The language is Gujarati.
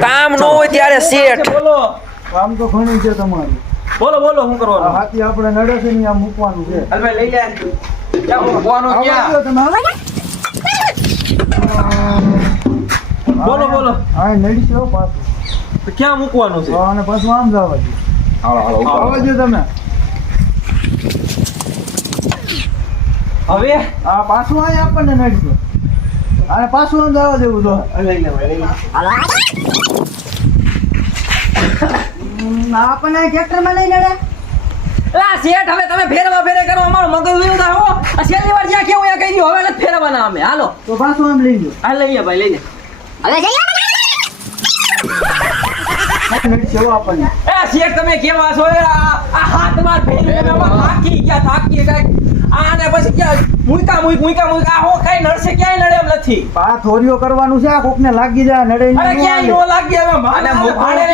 કામ ન હોય ત્યારે શેઠ બોલો કામ તો ઘણું છે તમારું. બોલો બોલો શું આ કરવાનું હાથી આપણે નડે છે ને આ મૂકવાનું છે. હાલ ભાઈ લઈ લે ક્યાં મૂકવાનું આવા ક્યાં દ્યો તમે. બોલો બોલો હા નડી છે હો પાછું. તો ક્યાં મૂકવાનું છે અને પાછું આમ જવા દો. આવવા દો તમે. હવે આ પાછું અહીં આપણને નડી છે. અને પાછું આમ જવા દેવું તો. લઈ લે ભાઈ લઈ લે આપણને ટ્રેક્ટરમાં લઈ નડે. આ શેઠ હવે તમે ફેરવા ફેરે કરો અમારો મગજ વયું થાય હો આ છેલ્લી વાર જ્યાં કેવું ત્યાં કહી દો હવે નથી ફેરવાના અમે હાલો તો પાછું આમ લઈ લો. હાલ લઈ લે ભાઈ લઈ લે નડી છે હો આપણને. એ શેઠ તમે કેવા છો આ હાથમાં ફેરી તમે થાકી ગયા આને પછી ક્યાં મુઈકા આ હો કઈ નડશે ક્યાંય નડે એમ નથી આ થોરીઓ કરવાનું છે. આ કોકને લાગી જાય નડે અરે ક્યાંય નો લાગે હવે માને ભાડે